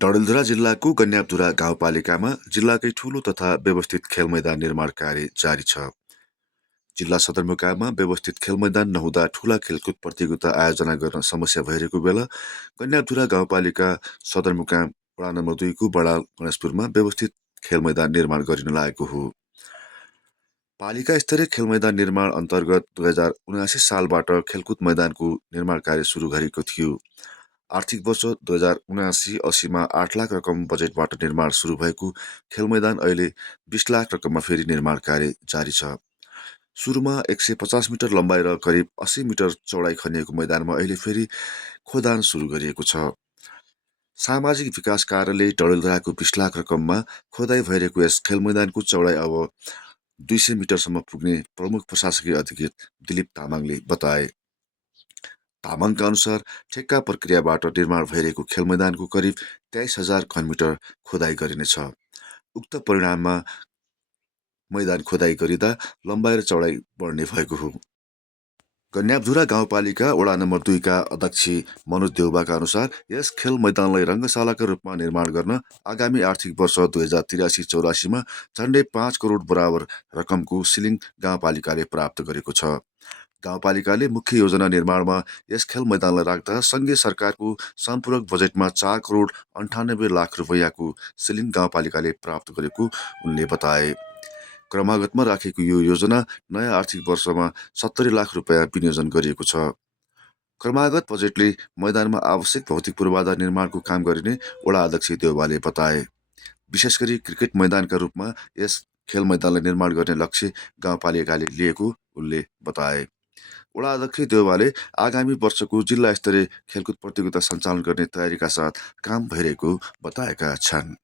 डडेलधुरा जिल्लाको कन्याधुरा गाउँपालिकामा जिल्लाकै ठूलो तथा व्यवस्थित खेल मैदान निर्माण कार्य जारी छ। जिल्ला सदरमुकाममा व्यवस्थित खेल मैदान नहुँदा ठूला खेलकुद प्रतियोगिता आयोजना गर्न समस्या भइरहेको बेला कन्याधुरा गाउँपालिका सदरमुकाम वडा नम्बर 2 को बडा गणेशपुरमा व्यवस्थित खेल मैदान निर्माण गरिन लागेको हो। पालिका स्तरीय खेल मैदान निर्माण अन्तर्गत 2079 सालबाट खेलकुद मैदानको निर्माण कार्य सुरु गरेको थियो। आर्थिक वर्ष 2079-80मा 8 लाख रकम बजेटबाट निर्माण सुरु भएको खेल मैदान अहिले 20 लाख रकममा फेरि निर्माण कार्य जारी छ। सुरुमा 150 मिटर लम्बाइ र करिब 80 मिटर चौडाइ खनिएको मैदानमा अहिले फेरि खोदान सुरु गरिएको छ। सामाजिक विकास कार्यालय डडेलधुराको 20 लाख रकममा खोदाइ भइरहेको यस खेल मैदानको चौडाइ अब 200 मिटरसम्म पुग्ने प्रमुख प्रशासकीय अधिकृत दिलीप तामाङले बताए। तामाङका अनुसार ठेक्का प्रक्रियाबाट निर्माण भइरहेको खेल मैदानको करिब 23,000 घनमिटर खोदाइ गरिनेछ। उक्त परिणाममा मैदान खोदाइ गरिँदा लम्बाइ र चौडाइ बढ्ने भएको हो। कन्याधुरा गाउँपालिका वडा नम्बर 2 का अध्यक्ष मनोज देउबाका अनुसार यस खेल मैदानलाई रङ्गशालाका रूपमा निर्माण गर्न आगामी आर्थिक वर्ष 2083-84मा झन्डै 5 करोड बराबर रकमको सिलिङ गाउँपालिकाले प्राप्त गरेको छ। गाउँपालिकाले मुख्य योजना निर्माणमा यस खेल मैदानलाई राख्दा सङ्घीय सरकारको सम्पूरक बजेटमा 4 करोड 98 लाख रुपैयाँको सिलिङ गाउँपालिकाले प्राप्त गरेको उनले बताए। क्रमागतमा राखेको यो योजना नयाँ आर्थिक वर्षमा 70 लाख रुपैयाँ विनियोजन गरिएको छ। क्रमागत बजेटले मैदानमा आवश्यक भौतिक पूर्वाधार निर्माणको काम गरिने वडा अध्यक्ष देउबाले बताए। विशेष गरी क्रिकेट मैदानका रूपमा यस खेल मैदानलाई निर्माण गर्ने लक्ष्य गाउँपालिकाले लिएको उनले बताए। वडा अध्यक्ष देउबाले आगामी वर्षको जिल्ला स्तरीय खेलकुद प्रतियोगिता सञ्चालन गर्ने तयारीका साथ काम भइरहेको बताएका छन्।